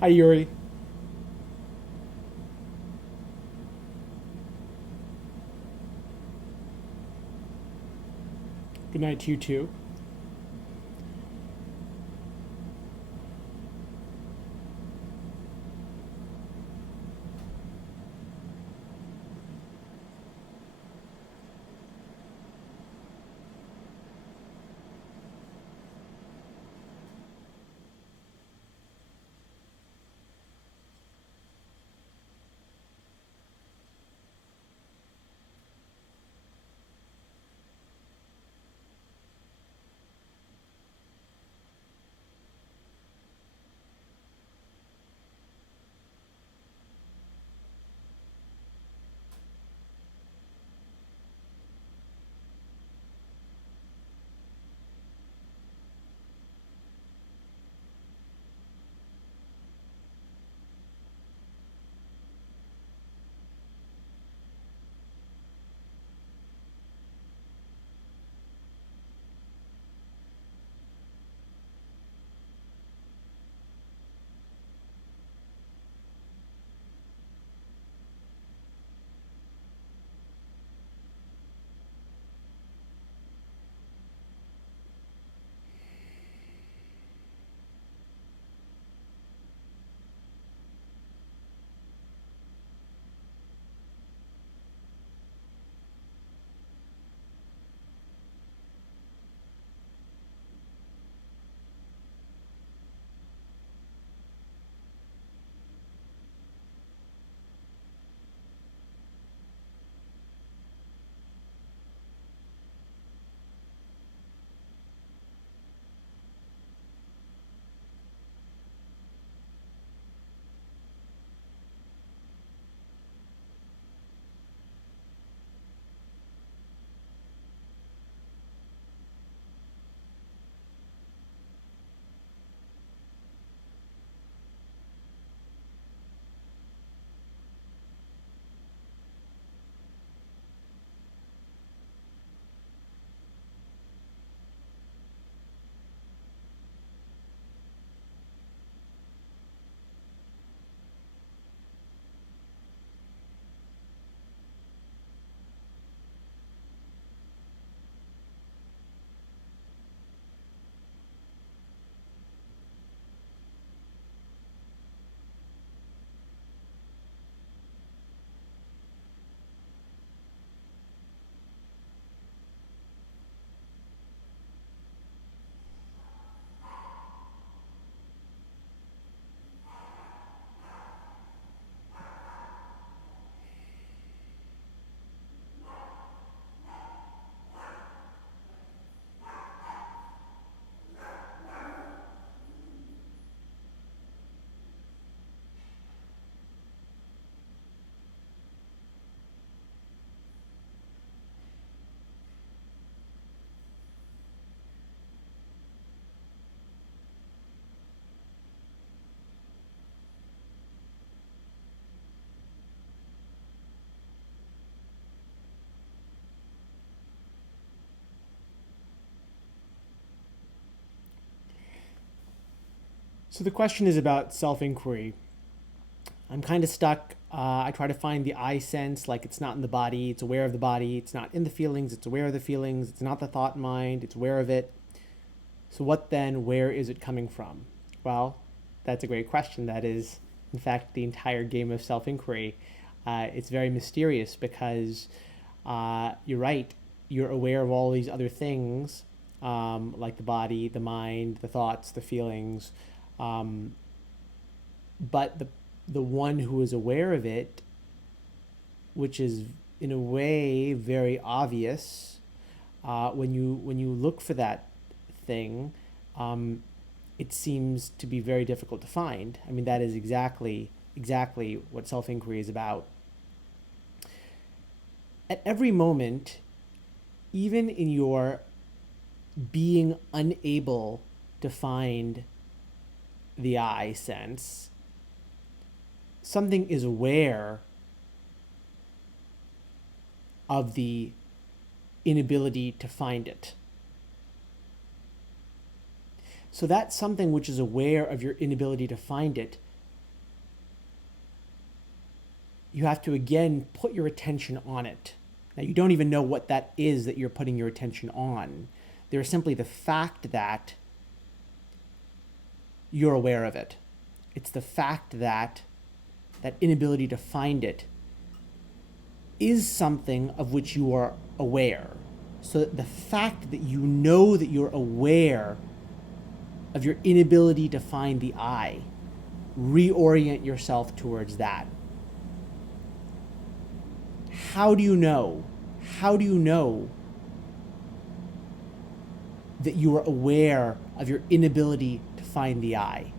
Hi, Yuri. Good night to you too. So the question is about self-inquiry. I'm kind of stuck. I try to find the I sense, like it's not in the body, it's aware of the body, it's not in the feelings, it's aware of the feelings, it's not the thought mind, it's aware of it. So what then, where is it coming from? Well, that's a great question. That is, in fact, the entire game of self-inquiry. It's very mysterious because you're right. You're aware of all these other things, like the body, the mind, the thoughts, the feelings, um, but the one who is aware of it, which is in a way very obvious, when you look for that thing, um, it seems to be very difficult to find. I mean, that is exactly what self inquiry is about. At every moment, even in your being unable to find the I sense, something is aware of the inability to find it. So that something which is aware of your inability to find it you have to again put your attention on it. Now, you don't even know what that is that you're putting your attention on. There's simply the fact that you're aware of it. It's the fact that that inability to find it is something of which you are aware. So the fact that you know that you're aware of your inability to find the I, reorient yourself towards that. How do you know? How do you know that you are aware of your inability to find the I?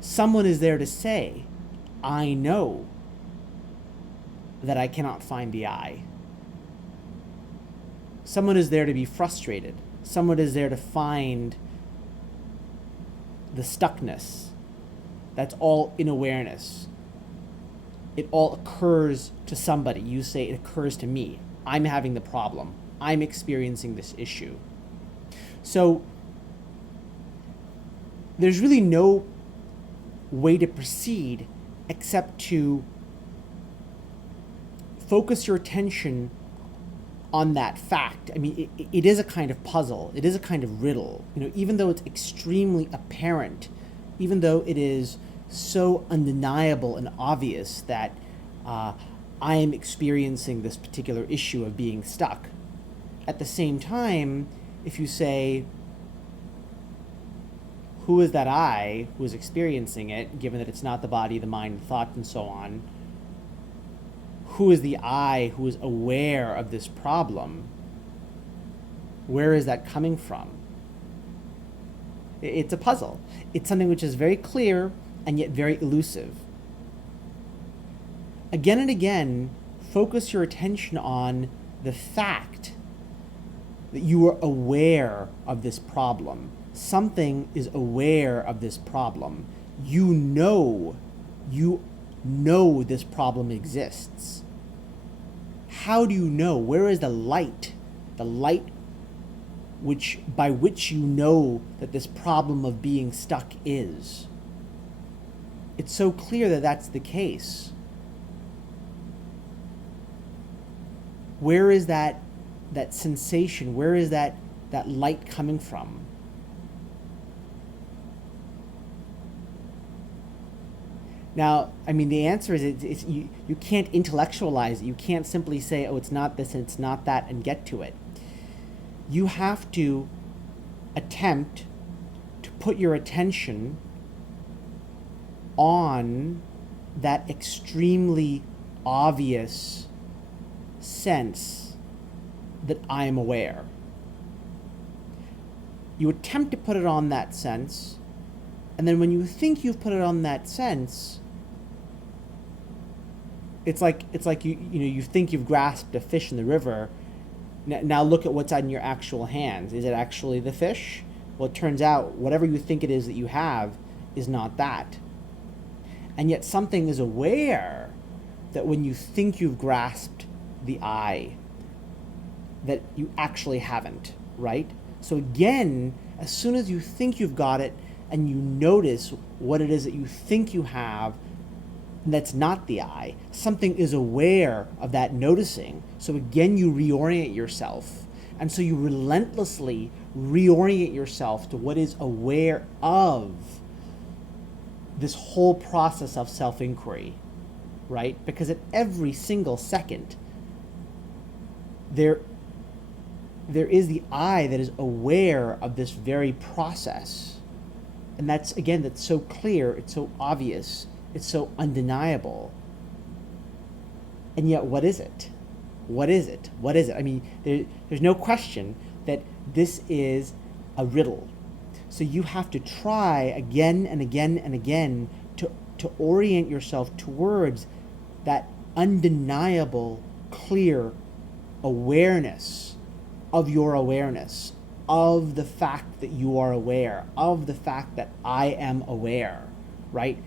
Someone is there to say, I know that I cannot find the I. Someone is there to be frustrated. Someone is there to find the stuckness. That's all in awareness. It all occurs to somebody. You say it occurs to me. I'm having the problem. I'm experiencing this issue. So there's really no way to proceed except to focus your attention on that fact. I mean, it is a kind of puzzle. It is a kind of riddle. You know, even though it's extremely apparent, even though it is so undeniable and obvious that I am experiencing this particular issue of being stuck. At the same time, if you say, who is that I who is experiencing it, given that it's not the body, the mind, the thought, and so on? Who is the I who is aware of this problem? Where is that coming from? It's a puzzle. It's something which is very clear and yet very elusive. Again and again, focus your attention on the fact that you are aware of this problem. Something is aware of this problem. You know this problem exists. How do you know? Where is the light? The light by which you know that this problem of being stuck is. It's so clear that that's the case. Where is that sensation? Where is that light coming from? Now, I mean, the answer is you can't intellectualize it. You can't simply say, oh, it's not this and it's not that, and get to it. You have to attempt to put your attention on that extremely obvious sense that I am aware. You attempt to put it on that sense, and then when you think you've put it on that sense, it's like you think you've grasped a fish in the river. Now look at what's in your actual hands. Is it actually the fish? Well, it turns out whatever you think it is that you have is not that. And yet something is aware that when you think you've grasped the I, that you actually haven't, right? So again, as soon as you think you've got it and you notice what it is that you think you have, and that's not the I, something is aware of that noticing. So again, you reorient yourself. And so you relentlessly reorient yourself to what is aware of this whole process of self-inquiry, right? Because at every single second, there is the I that is aware of this very process. And that's so clear, it's so obvious, it's so undeniable. And yet, what is it? What is it? What is it? I mean, there's no question that this is a riddle. So you have to try again and again and again to orient yourself towards that undeniable, clear awareness of your awareness, of the fact that you are aware, of the fact that I am aware, right?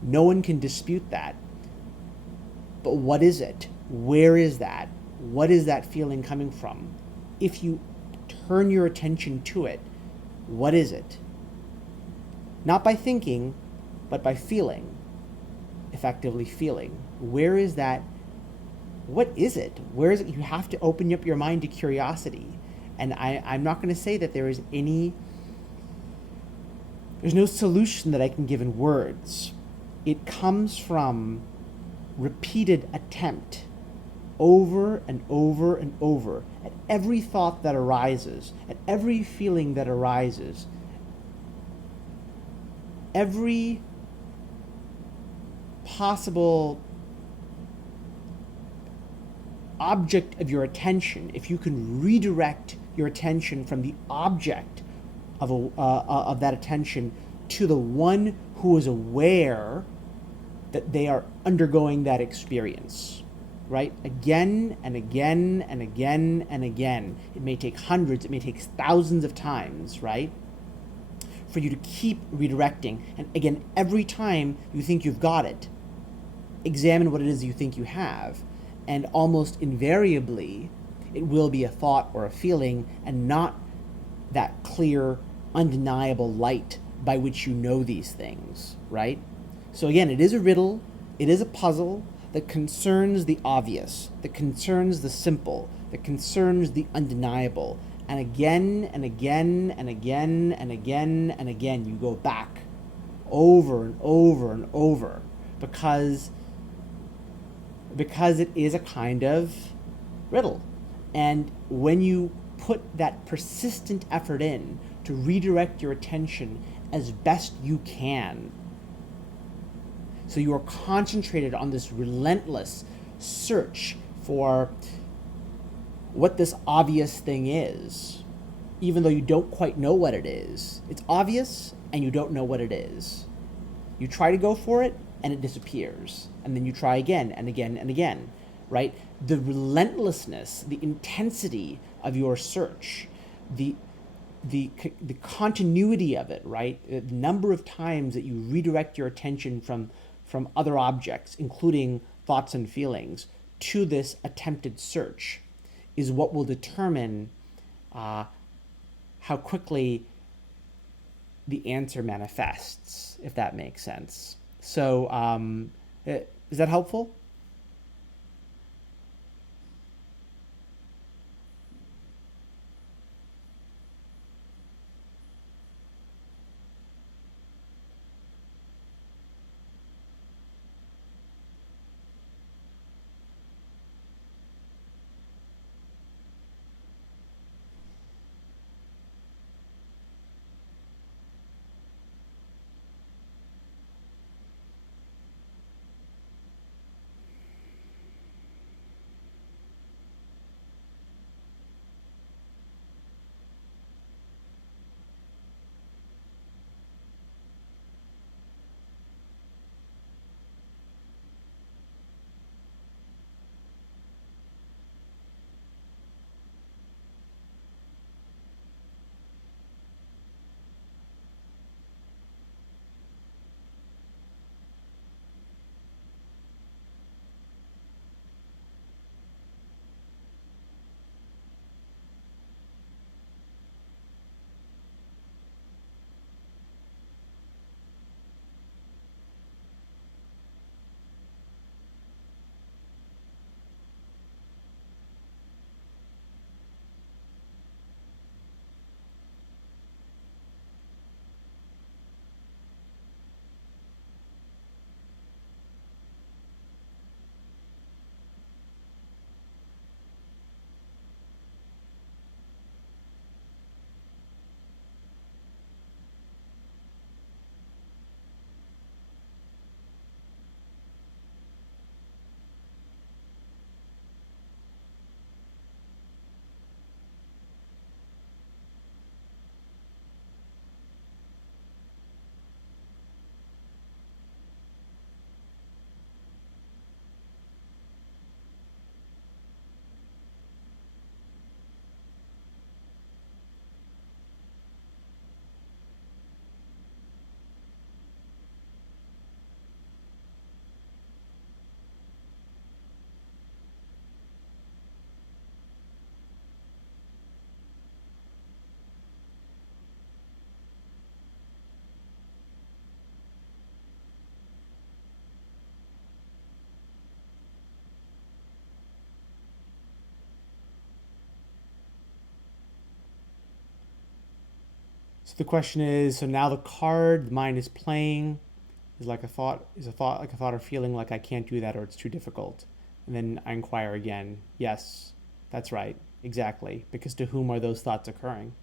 No one can dispute that. But what is it? Where is that? What is that feeling coming from? If you turn your attention to it, what is it? Not by thinking, but by feeling. effectively feeling? Where is that? What is it? Where is it? You have to open up your mind to curiosity. And I'm not going to say that there's no solution that I can give in words. It comes from repeated attempt over and over and over at every thought that arises, at every feeling that arises, every possible object of your attention. If you can redirect your attention from the object of that attention to the one who is aware that they are undergoing that experience, right? Again and again and again and again. It may take hundreds, it may take thousands of times, right? For you to keep redirecting. And again, every time you think you've got it, examine what it is you think you have. And almost invariably, it will be a thought or a feeling and not that clear, undeniable light by which you know these things, right? So again, it is a riddle, it is a puzzle that concerns the obvious, that concerns the simple, that concerns the undeniable. And again and again and again and again and again, you go back over and over and over because it is a kind of riddle. And when you put that persistent effort in to redirect your attention as best you can, so you are concentrated on this relentless search for what this obvious thing is, even though you don't quite know what it is. It's obvious and you don't know what it is. You try to go for it and it disappears. And then you try again and again and again, right? The relentlessness, the intensity of your search, the continuity of it, right? The number of times that you redirect your attention from other objects, including thoughts and feelings, to this attempted search is what will determine how quickly the answer manifests, if that makes sense. So is that helpful? So the question is, so now the card the mind is playing is a thought like a thought or feeling like I can't do that or it's too difficult. And then I inquire again. Yes, that's right. Exactly. Because to whom are those thoughts occurring?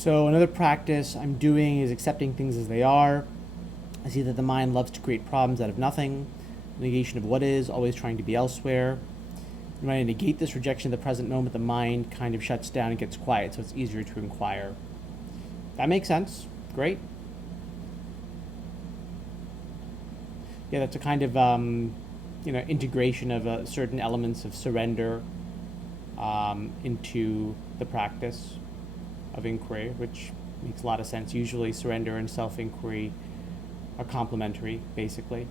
So another practice I'm doing is accepting things as they are. I see that the mind loves to create problems out of nothing, negation of what is, always trying to be elsewhere. And when I negate this rejection of the present moment, the mind kind of shuts down and gets quiet, so it's easier to inquire. That makes sense. Great. Yeah, that's a kind of integration of certain elements of surrender into the practice of inquiry, which makes a lot of sense. Usually, surrender and self inquiry are complementary, basically.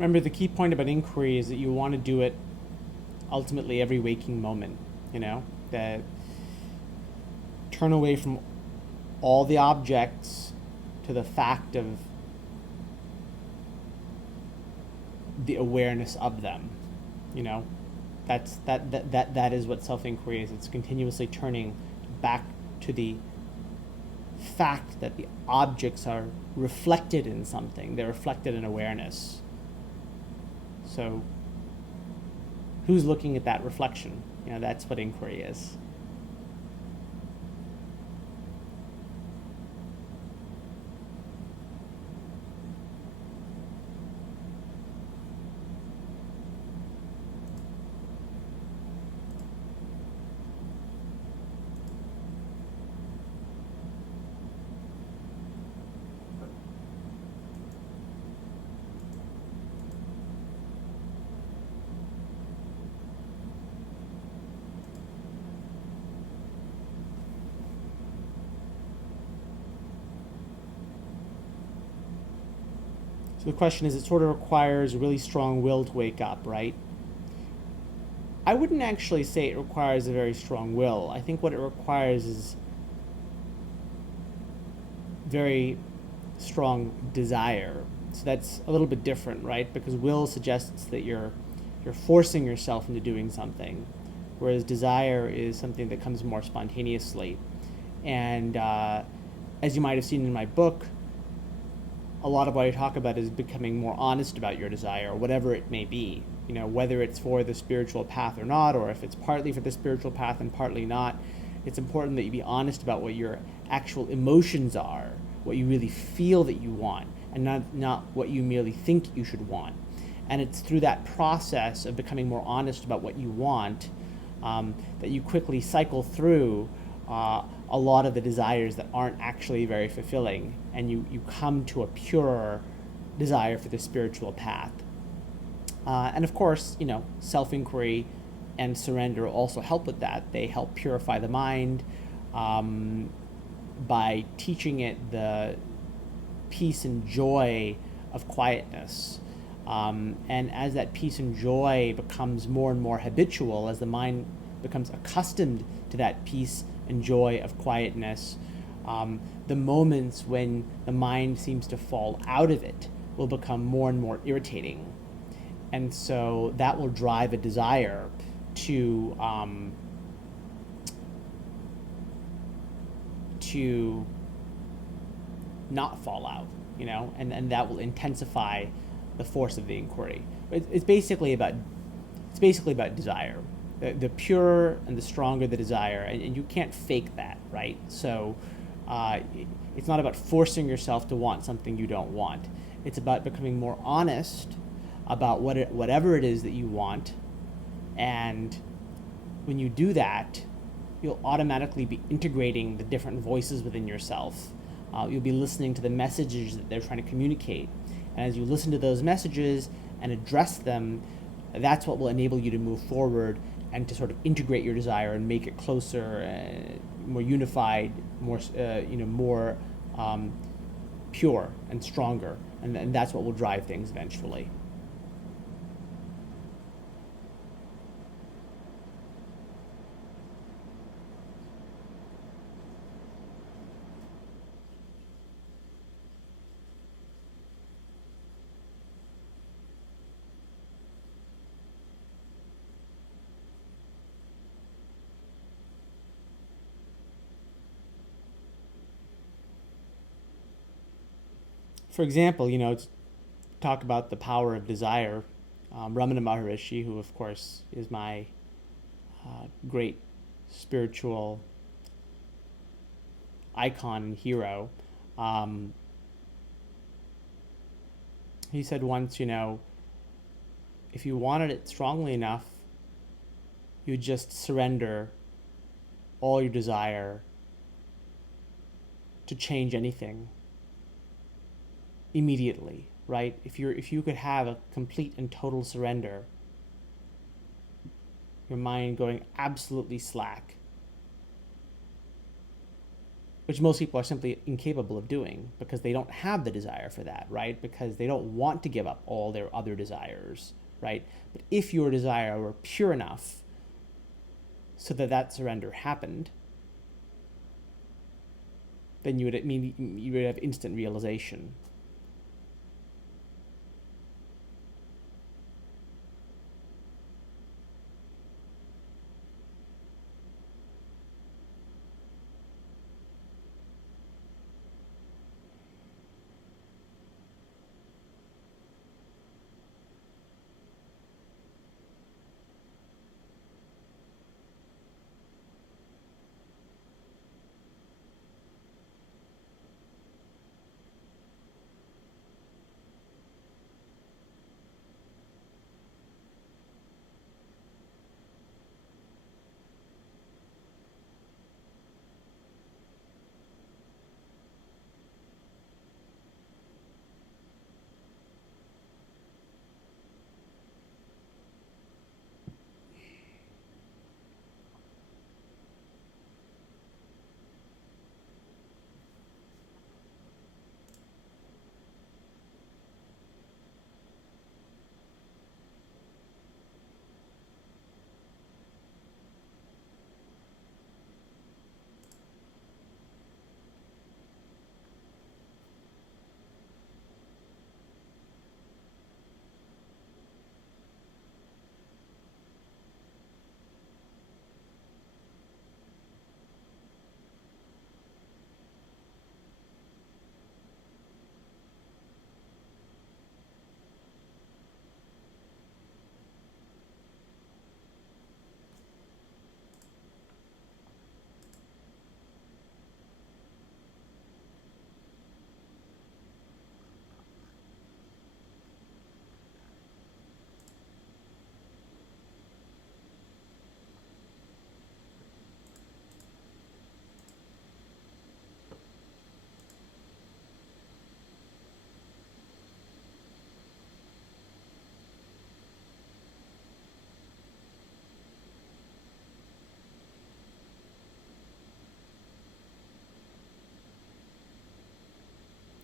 Remember, the key point about inquiry is that you want to do it ultimately every waking moment, that turn away from all the objects to the fact of the awareness of them. That is what self-inquiry is. It's continuously turning back to the fact that the objects are reflected in something. They're reflected in awareness. So who's looking at that reflection? That's what inquiry is. So the question is, it sort of requires a really strong will to wake up, right? I wouldn't actually say it requires a very strong will. I think what it requires is very strong desire. So that's a little bit different, right? Because will suggests that you're forcing yourself into doing something, whereas desire is something that comes more spontaneously. And as you might have seen in my book, a lot of what I talk about is becoming more honest about your desire, whatever it may be. Whether it's for the spiritual path or not, or if it's partly for the spiritual path and partly not. It's important that you be honest about what your actual emotions are, what you really feel that you want, and not what you merely think you should want. And it's through that process of becoming more honest about what you want that you quickly cycle through a lot of the desires that aren't actually very fulfilling, and you come to a purer desire for the spiritual path. And of course, self-inquiry and surrender also help with that. They help purify the mind by teaching it the peace and joy of quietness. And as that peace and joy becomes more and more habitual, as the mind becomes accustomed to that peace and joy of quietness, the moments when the mind seems to fall out of it will become more and more irritating. And so that will drive a desire to not fall out, and that will intensify the force of the inquiry. It's basically about desire. The purer and the stronger the desire, and you can't fake that, right? So it's not about forcing yourself to want something you don't want. It's about becoming more honest about whatever it is that you want, and when you do that, you'll automatically be integrating the different voices within yourself. You'll be listening to the messages that they're trying to communicate, and as you listen to those messages and address them, that's what will enable you to move forward and to sort of integrate your desire and make it closer, more unified, more pure and stronger, and that's what will drive things eventually. For example, talk about the power of desire. Ramana Maharishi, who of course is my great spiritual icon and hero, he said once, if you wanted it strongly enough, you just surrender all your desire to change anything immediately, right? If you could have a complete and total surrender, your mind going absolutely slack, which most people are simply incapable of doing because they don't have the desire for that, right? Because they don't want to give up all their other desires, right? But if your desire were pure enough so that that surrender happened, then you would have instant realization.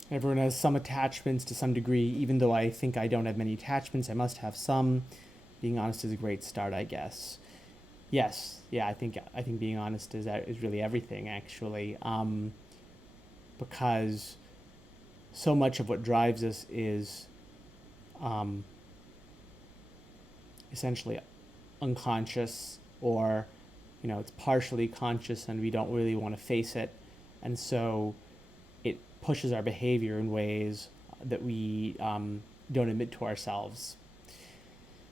Everyone has some attachments to some degree. Even though I think I don't have many attachments, I must have some. Being honest is a great start, I guess. Yes, yeah, I think being honest is really everything actually, because so much of what drives us is um, essentially unconscious, or it's partially conscious and we don't really want to face it, and so it pushes our behavior in ways that we don't admit to ourselves.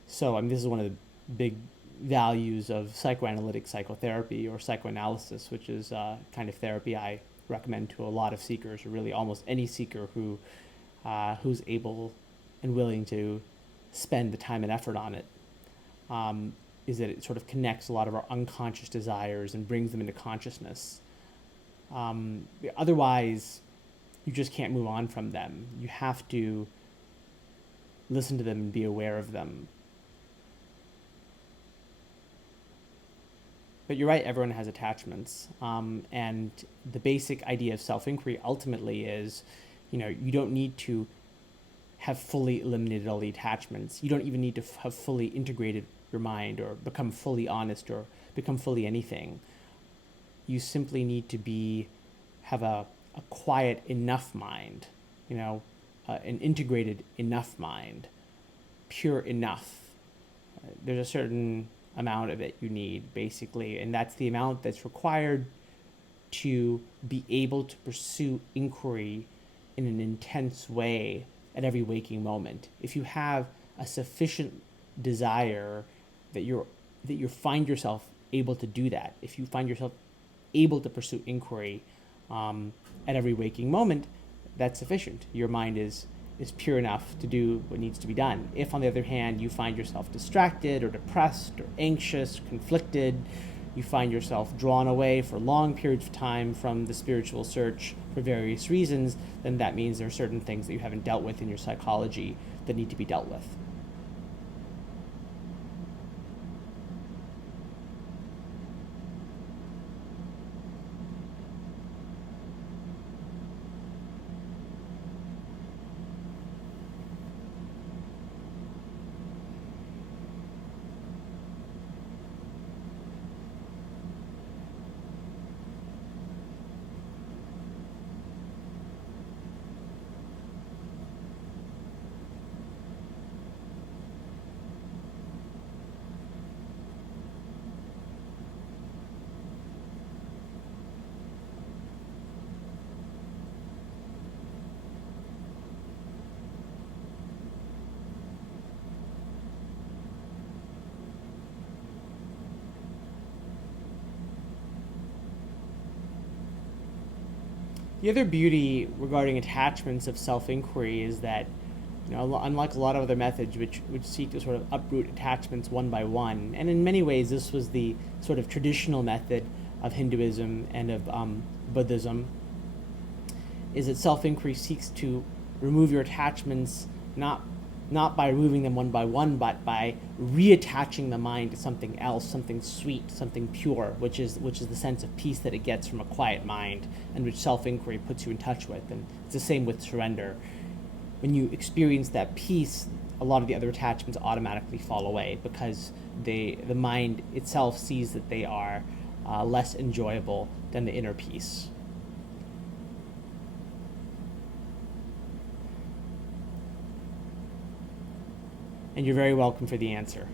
So, I mean, this is one of the big values of psychoanalytic psychotherapy or psychoanalysis, which is kind of therapy I recommend to a lot of seekers, or really almost any seeker who's able and willing to spend the time and effort on it. Is that it sort of connects a lot of our unconscious desires and brings them into consciousness. Otherwise, you just can't move on from them. You have to listen to them and be aware of them. But you're right, everyone has attachments. And the basic idea of self-inquiry ultimately is, you don't need to have fully eliminated all the attachments. You don't even need to have fully integrated your mind or become fully honest or become fully anything. You simply need to have a quiet enough mind, an integrated enough mind, pure enough. There's a certain amount of it you need, basically, and that's the amount that's required to be able to pursue inquiry in an intense way at every waking moment. If you have a sufficient desire that you find yourself able to do that, if you find yourself able to pursue inquiry at every waking moment, that's sufficient. Your mind is pure enough to do what needs to be done. If, on the other hand, you find yourself distracted or depressed or anxious, conflicted, you find yourself drawn away for long periods of time from the spiritual search for various reasons, then that means there are certain things that you haven't dealt with in your psychology that need to be dealt with. The other beauty regarding attachments of self-inquiry is that, unlike a lot of other methods which seek to sort of uproot attachments one by one, and in many ways this was the sort of traditional method of Hinduism and of Buddhism, is that self-inquiry seeks to remove your attachments not by removing them one by one, but by reattaching the mind to something else, something sweet, something pure, which is the sense of peace that it gets from a quiet mind, and which self-inquiry puts you in touch with. And it's the same with surrender. When you experience that peace, a lot of the other attachments automatically fall away because the mind itself sees that they are less enjoyable than the inner peace. And you're very welcome for the answer.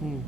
Hmm.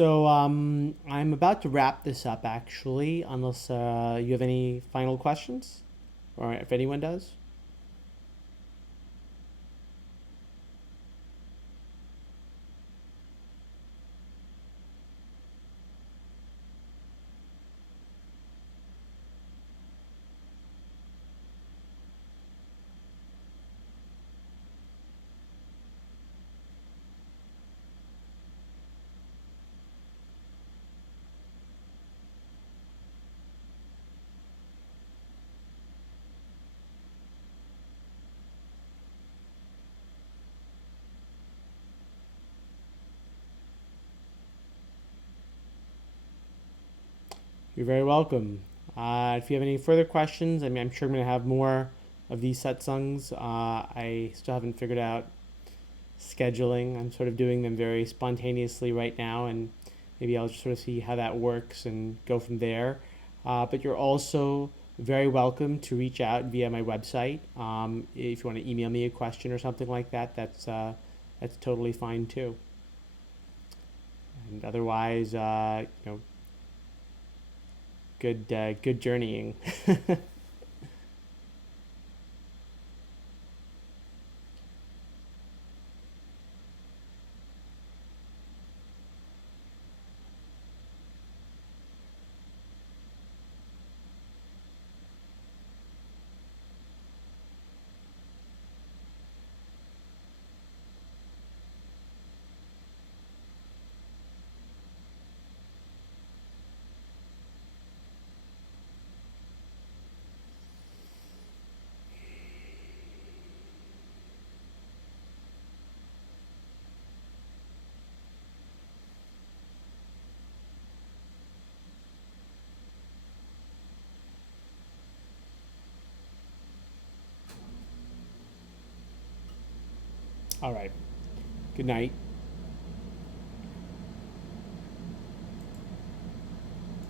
So I'm about to wrap this up actually, unless you have any final questions, or if anyone does. You're very welcome. If you have any further questions, I mean, I'm sure I'm going to have more of these satsangs. I still haven't figured out scheduling. I'm sort of doing them very spontaneously right now, and maybe I'll just sort of see how that works and go from there. But you're also very welcome to reach out via my website. If you want to email me a question or something like that, that's totally fine too. And otherwise, good journeying. All right. Good night.